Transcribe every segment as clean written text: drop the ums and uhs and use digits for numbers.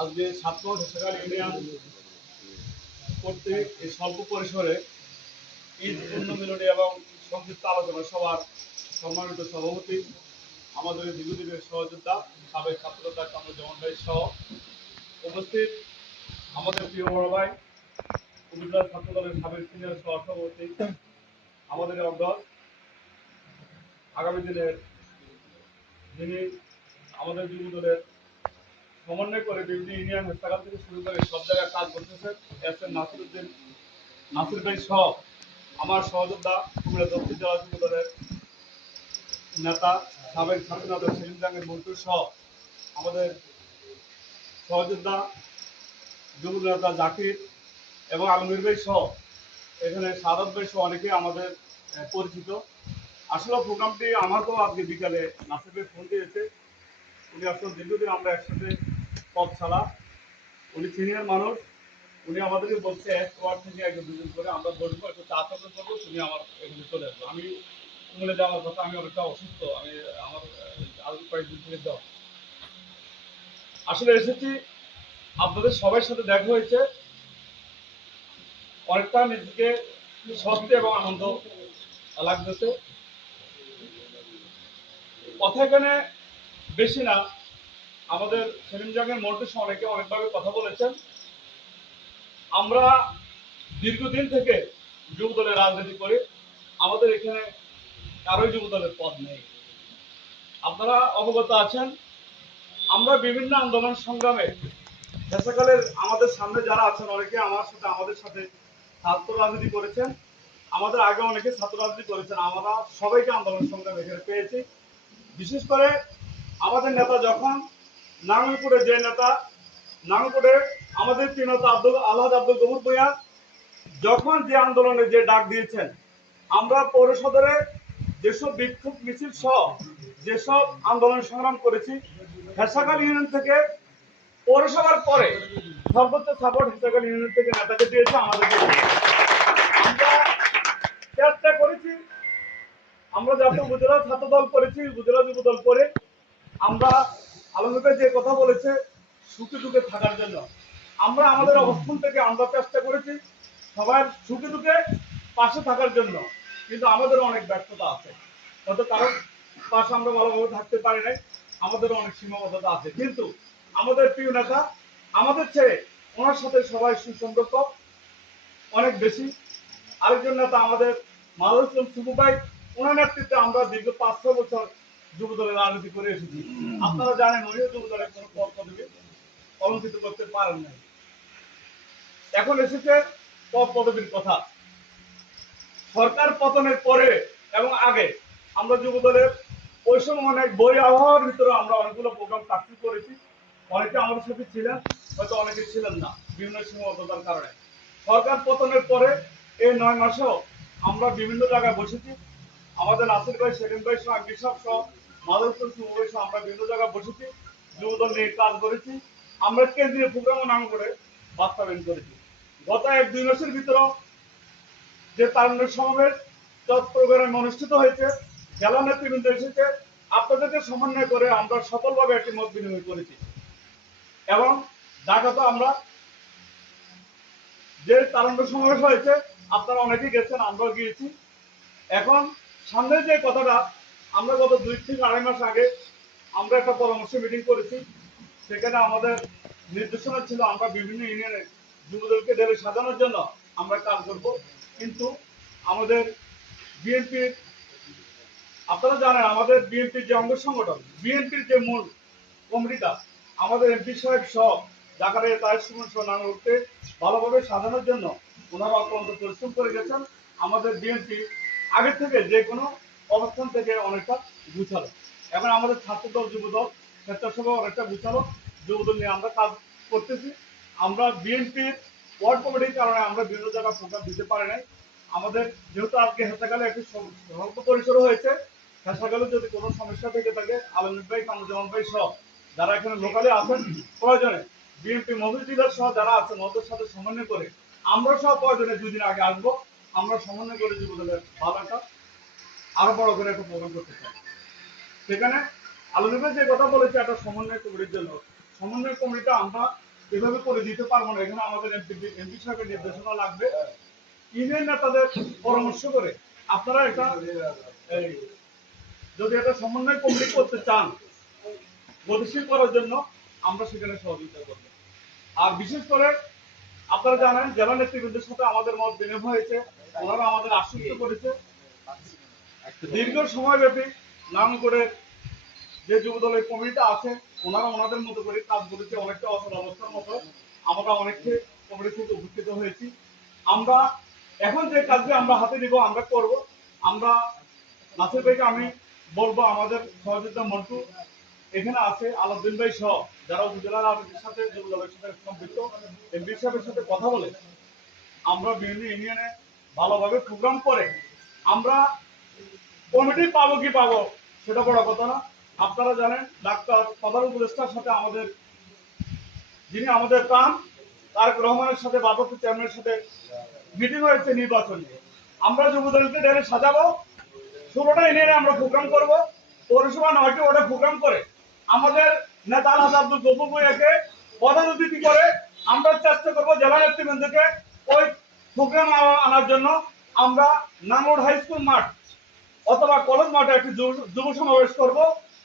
আজকে ছাত্র ঢাকা ইউনিয়ন কর্তৃক এই স্বল্প পরিসরে ঈদ উন্নমিলনী এবং সংক্ষিপ্ত আলোচনা সভার সম্মানিত সভাপতি আমাদের দীর্ঘদিনের সহযোদ্ধা সাবেক ছাত্রতা কামরুজ্জামান ভাই সহ উপস্থিত আমাদের প্রিয় বড় ভাই উপজেলা ছাত্র দলের সাবেক সিনিয়র সহসভাপতি আমাদের অগ্রজ আগামী দিনের যিনি আমাদের যুব দলের সমন্বয় করে বিভিন্ন ইউনিয়ন হাসপাতাল থেকে শুরু করে সব জায়গায় কাজ করতেছেন এস এম নাসির ভাই সহ আমার সহযোদ্ধা কুমিল্লা দক্ষিণ জেলা যুব দলের নেতা সাবেক ছাত্রনেতা সেলিম জাহাঙ্গীর মন্ত্রী সহ আমাদের সহযোদ্ধা যুব নেতা জাকির এবং আলমগীর ভাই সহ এখানে সাদত ভাই সহ অনেকে আমাদের পরিচিত। আসলে প্রোগ্রামটি আমাকেও আজকে বিকালে নাসির ভাই ফোন দিয়েছে। উনি আসলে দীর্ঘদিন আমরা একসাথে পথ ছাড়া, উনি সিনিয়র মানুষ, উনি আমাদেরকে বলছে এক ওয়ার্ড থেকে একজন দুজন করে আমরা বসবো, একটু চা চক্র করবো, তুমি আমার এখানে চলে আসবো। আমি কুমিল্লা যাওয়ার কথা, আমি অনেকটা অসুস্থ, আমি আমার আরো কয়েকদিন থেকে যাও আসলে এসেছি, আপনাদের সবার সাথে দেখা হয়েছে, অনেকটা নিজেকে স্বস্তি এবং আনন্দ লাগতেছে। কথা এখানে বেশি না, আমাদের সেলিম জাহাঙ্গীর মন্ত্রী অনেকে অনেকভাবে কথা বলেছেন। আমরা দীর্ঘদিন থেকে যুব দলের রাজনীতি করি, আমাদের এখানে কারোই যুব দলের পদ নেই। আপনারা অবগত আছেন, আমরা বিভিন্ন আন্দোলন সংগ্রামে দেশকালের আমাদের সামনে যারা আছেন অনেকে আমাদের সাথে ছাত্র রাজনীতি করেছেন, আমাদের আগে অনেকে ছাত্র রাজনীতি করেছেন। আমরা সবাইকে আন্দোলন সংগ্রামে এখানে পেয়েছি। বিশেষ করে আমাদের নেতা যখন নাঙ্গলপুরে যে নেতা নাঙ্গলপুরে আমাদের প্রিয় নেতা আলহাজ আব্দুল গফুর ভূঁইয়া যখন যে আন্দোলনে যে ডাক দিয়েছেন, আমরা পৌর সদরে যেসব বিক্ষোভ মিছিল সহ যেসব আন্দোলন সংগ্রাম করেছি, হেসাকাল ইউনিয়ন থেকে পৌরসভার পরে সর্বোচ্চ সাপোর্ট হেসাকাল ইউনিয়ন থেকে নেতাকে দিয়েছে আমাদেরকে। আমরা চেষ্টা করেছি, আমরা যত উপজেলা ছাত্র দল করেছি, উপজেলা যুব দল করে আমরা আলমগীর যে কথা বলেছে সুখে দুঃখে থাকার জন্য আমরা আমাদের অবস্থান থেকে আমরা চেষ্টা করেছি সবার সুখে দুঃখে পাশে থাকার জন্য, কিন্তু আমাদের অনেক ব্যর্থতা আছে, হয়তো কারণ পাশে আমরা ভালোভাবে থাকতে পারি নাই, আমাদের অনেক সীমাবদ্ধতা আছে। কিন্তু আমাদের প্রিয় নেতা আমাদের চেয়ে ওনার সাথে সবাই সুসম্পর্ক অনেক বেশি। আরেকজন নেতা আমাদের মাহবুব ইসলাম সুবু ভাই, ওনার নেতৃত্বে আমরা দীর্ঘ 5-6 বছর যুব দলের রাজনীতি করে এসেছি। আপনারা জানেন উনিও যুব দলের কোনো পদ পদবি অলঙ্কিত করতে পারেন নাই। এখন এসেছে পদ পদবীর কথা। সরকার পতনের পরে এবং আগে আমরা যুব দলের ওই সময় অনেক বই আবহাওয়ার ভিতরে আমরা অনেকগুলো প্রোগ্রাম সাকসেস করেছি। অনেকে আমাদের সাথে ছিলেন, হয়তো অনেকে ছিলেন না বিভিন্ন সীমাবদ্ধতার কারণে। সরকার পতনের পরে এই 9 মাসেও আমরা বিভিন্ন জায়গায় বসেছি। আমাদের নাসির ভাই, সেলিম ভাই সহ, বিশাপ সহ, মাধব ভাই সহ আমরা বিভিন্ন জায়গায় বসেছি, যুবদল নিয়ে কাজ করেছি। আমরা কেন্দ্রীয় প্রোগ্রামও নাম করে বাস্তবায়ন করেছি। গত 1-2 মাসের ভিতরে যে তারুণ্য সমাবেশ প্রোগ্রামে অনুষ্ঠিত হয়েছে, জেলা নেতৃবৃন্দ এসেছে, আপনাদেরকে সমন্বয় করে আমরা সফলভাবে একটি মত বিনিময় করেছি। এবং ঢাকাতে আমরা যে তারুণ্য সমাবেশ হয়েছে, আপনারা অনেকেই গেছেন, আমরাও গিয়েছি। এখন সামনে যে কথাটা, আমরা গত 2 থেকে 2.5 মাস আগে আমরা একটা পরামর্শ মিটিং করেছি। সেখানে আমাদের নির্দেশনা ছিল আমরা বিভিন্ন ইউনিয়নে যুবদলকে দেবে সাজানোর জন্য আমরা কাজ করব। কিন্তু আমাদের বিএনপির, আপনারা জানেন আমাদের বিএনপির যে অঙ্গ সংগঠন, বিএনপির যে মূল কমিটিটা আমাদের এমপি সাহেব সহ ঢাকার তার সুমন সহ নাম উঠতে ভালোভাবে সাজানোর জন্য ওনারা অত্যন্ত পরিশ্রম করে গেছেন। আমাদের বিএনপি আগের থেকে যে কোনো অবস্থান থেকে অনেকটা গুছালো। এখন আমাদের ছাত্রদল যুবদল স্বেচ্ছাসেবা অনেকটা গুছালো, যুবদল নিয়ে আমরা কাজ করতেছি। আমরা বিএনপির ওয়ার্ড কমিটির কারণে আমরা বিভিন্ন জায়গায় প্রোগ্রাম দিতে পারি নাই। আমাদের যেহেতু আজকে হেসাকালে একটি স্বল্প পরিসর হয়েছে, হেসাকালে যদি কোনো সমস্যা থেকে থাকে আলমগীর ভাই, কামরুজ্জামান ভাই সহ যারা এখানে লোকালে আছেন, প্রয়োজনে বিএনপি মহিলা সহ যারা আছেন ওদের সাথে সমন্বয় করে আমরা সহ প্রয়োজনে 2 দিন আগে আসবো, আমরা সমন্বয় করে যুবদলের ভালো একটা আরো বড় করে একটা প্রোগ্রাম করতে চাই। সেখানে আলোচনা যে কথা বলেছে একটা সমন্বয় কমিটির জন্য, সমন্বয় কমিটিটা আমরা এভাবে করে দিতে পারবো না। এখানে আমাদের এমপি সাহেবের নির্দেশনা লাগবে, ইউনিয়ন নেতাদের পরামর্শ করে আপনারা এটা যদি একটা সমন্বয় কমিটি করতে চান গতিশীল করার জন্য, আমরা সেখানে সহযোগিতা করব। আর বিশেষ করে আপনারা জানেন জেলা নেতৃবৃন্দের সাথে আমাদের মত বিনিময় হয়েছে, ওনারা আমাদের আশ্বস্ত করেছে দীর্ঘ সময় ব্যাপী নারায়ণগড়ের যে যুব দলের কমিটিটা আছে ওনারা ওনাদের মতো করে কাজ করেছে, অনেকটা অচল অবস্থার মতো আমরা অনেককে কমিটি থেকে উপস্থিত হয়েছি। আমরা এখন যে কাজটি আমরা হাতে নিব আমরা করব। আমরা নাসির ভাইকে আমি বলবো আমাদের সহযোগিতা মন্টু এখানে আছে, আলাউদ্দিন ভাই সহ যারা উপজেলা রাজনীতির সাথে যুব দলের সাথে সম্পৃক্ত এমপি সাহেবের সাথে কথা বলে আমরা বিভিন্ন ইউনিয়নে ভালোভাবে প্রোগ্রাম করে আমরা কমিটি পাবো কি পাবো সেটা বড় কথা না। আপনারা জানেন ডাক্তার প্রধান উপদেষ্টার সাথে আমাদের যিনি আমাদের প্রাণ তারেক রহমানের সাথে ভারপ্রাপ্ত চেয়ারম্যানের সাথে মিটিং হয়েছে নির্বাচন নিয়ে। আমরা যুবদলকে ডেরে সাজাবো, 16টা ইউনিয়নে আমরা প্রোগ্রাম করব, পৌরসভা 9টি ওয়ার্ডে প্রোগ্রাম করে আমাদের নেতা আলহাজ আব্দুল গফুর ভূঁইয়াকে প্রধান অতিথি করে আমরা চেষ্টা করবো জেলা নেতৃবৃন্দকে ওই প্রোগ্রাম আনার জন্য। আমরা নাঙ্গল হাই স্কুল মাঠ অথবা কলেজ মাঠে একটি যুব সমাবেশ করবো,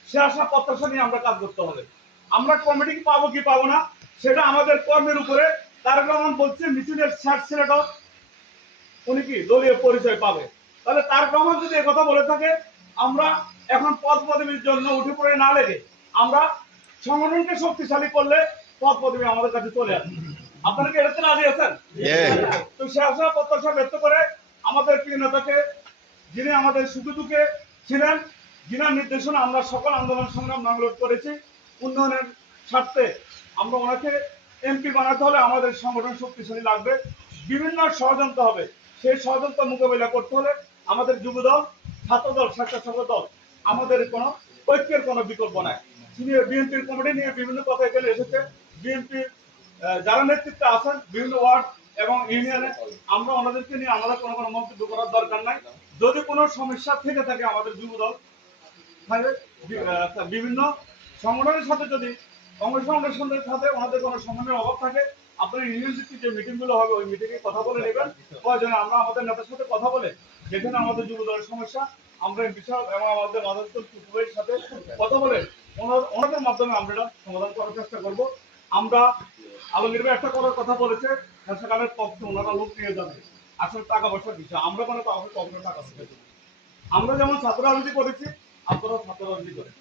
সে আশা প্রত্যাশা নিয়ে আমরা কাজ করতে হবে। আমরা কমিটি পাবো কি পাবো না সেটা আমাদের কর্মের উপরে। তারেক রহমান বলছে মিছিলের ষাট ছেলেটা উনি কি দলীয় পরিচয় পাবে, তাহলে তারেক রহমান যদি কথা বলে থাকে আমরা এখন পদ পদবীর জন্য উঠে পড়ে না লেগে আমরা সংগঠনকে শক্তিশালী করলে পদ পদবী আমাদের কাছে চলে আসবে। আপনারা কি এটাতে রাজি আছেন? তো সে আশা প্রত্যাশা ব্যক্ত করে আমাদের প্রিয় নেতাকে যিনি আমাদের সুখে দুঃখে ছিলেন, যিনার নির্দেশনা আমরা সকল আন্দোলন সংগ্রাম নাঙ্গলট করেছি উন্নয়নের স্বার্থে, আমরা ওনাকে এমপি বানাতে হলে আমাদের সংগঠন শক্তিশালী লাগবে, বিভিন্ন ষড়যন্ত্র হবে, সেই ষড়যন্ত্র মোকাবিলা করতে হলে আমাদের যুবদল ছাত্রদল স্বেচ্ছাসেবক দল আমাদের কোনো ঐক্যের কোনো বিকল্প নাই। বিএনপির কমিটি নিয়ে বিভিন্ন কথা এখানে এসেছে, বিএনপি যারা নেতৃত্বে আছেন বিভিন্ন ওয়ার্ড এবং ইউনিয়নে আমরা ওনাদেরকে নিয়ে আমাদের কোনো মন্তব্য করার দরকার নাই। যদি কোনো সমস্যা থেকে থাকে আমাদের যুবদল বিভিন্ন সংগঠনের সাথে যদি কংগ্রেস ফাউন্ডেশনের সাথে ওনাদের কোনো সমন্বয়ের অভাব থাকে আপনার ইউনিভার্সিটি যে মিটিং গুলো হবে ওই মিটিংয়ে কথা বলে নেবেন। প্রয়োজনে আমরা আমাদের নেতার সাথে কথা বলে যেখানে আমাদের যুব দলের সমস্যা আমরা বিশাল এবং আমাদের মাদারীপুর টুকুবের সাথে কথা বলে ওনাদের মাধ্যমে আমরা এটা সমাধান করার চেষ্টা করব। আমরা আলমগীর ভাই একটা করার কথা বলেছে সেখানের পক্ষে ওনারা লোক নিয়ে যাবে, আসলে টাকা পয়সার বিষয় আমরা কোনো কখনো টাকা পয়সা দিই। আমরা যেমন ছাত্র রাজনীতি করেছি আপনারা ছাত্র রাজনীতি করেন,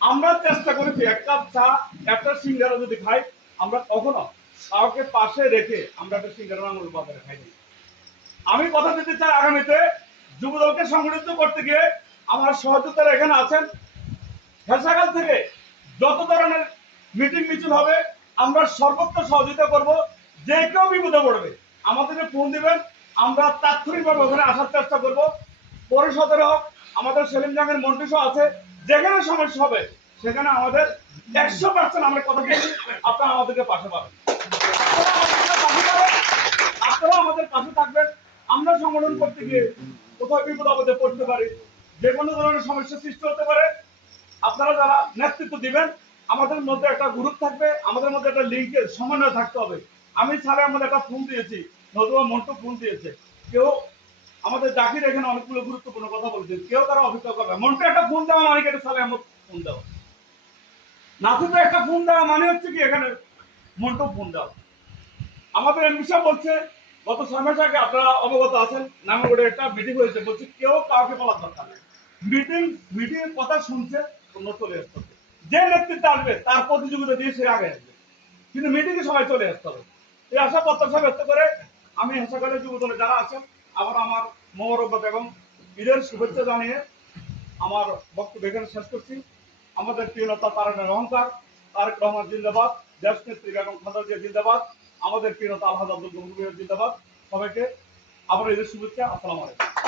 আমরা চেষ্টা করেছি এক কাপ চা একটা সিঙ্গারা যদি খাই আমরা কখনো কাউকে পাশে রেখে আমরা একটা সিঙ্গারা আঙুল বাজারে খাই। আমি কথা দিতে চাই আগামীতে যুবদলকে সংগঠিত করতে গিয়ে আমার সহযোগিতারা এখানে আছেন, হেসাকাল থেকে যত ধরনের মিটিং মিছিল হবে আমরা সর্বোচ্চ সহযোগিতা করব। যে কেউ বিপদে পড়বে আমাদেরকে ফোন দিবেন, আমরা তাৎক্ষণিকভাবে ওখানে আসার চেষ্টা করব। পরিষদের হোক আমাদের সেলিম জাহাঙ্গীর মন্ত্রী আছে, যেখানে সমস্যা হবে সেখানে আমাদের 100% আমরা কথা বলছি, আপনারা আমাদেরকে পাশে পাবেন, আপনারা আমাদের পাশে থাকবেন। আমরা সংগঠন করতে গিয়ে কোথাও বিপদ আপদে পড়তে পারি, যে কোনো ধরনের সমস্যা সৃষ্টি হতে পারে, আপনারা যারা নেতৃত্ব দিবেন আমাদের মধ্যে একটা গ্রুপ থাকবে, আমাদের মধ্যে একটা লিঙ্কের সমন্বয় থাকতে হবে। আমি সালে আমাদের একটা ফোন দিয়েছি, নতুবা মন্টু ফোন দিয়েছে, কেউ আমাদের জাকির এখানে অনেকগুলো গুরুত্বপূর্ণ কথা বলছেন, কেউ তারা অপেক্ষা করবে। মন্টু একটা ফোন দেওয়া মানে একটা সালে আমার ফোন দেওয়া, নাসির একটা ফোন দেওয়া মানে হচ্ছে কি এখানে মন্টু ফোন দেওয়া। আমাদের এমপি সাহেব বলছে গত 6 মাস আগে আপনারা অবগত আছেন নাঙ্গলকোটে একটা মিটিং হয়েছে, বলছে কেউ কাউকে বলার দরকার নেই, মিটিং এর কথা শুনছে অন্য চলে আসতে হবে, যে নেতৃত্বে আসবে তার প্রতিযোগিতা দিয়ে সে আগে আসবে, কিন্তু মিটিং এ সবাই চলে আসতে হবে। এই আশা প্রত্যাশা ব্যক্ত করে আমি হেসাকালের যুব দলে যারা আছেন আবার আমার মোবারকবাদ এবং ঈদের শুভেচ্ছা জানিয়ে আমার বক্তব্য এখানে শেষ করছি। আমাদের প্রিয় নেতা তারেকের অহংকার, তারেক রহমান জিন্দাবাদ, দেশ নেত্রী বেগম খালেদা জিয়া জিন্দাবাদ, আমাদের প্রিয় নেতা আলহাজ আব্দুল গফুর জিন্দাবাদ। সবাইকে আবার ঈদের শুভেচ্ছা, আসসালামু আলাইকুম।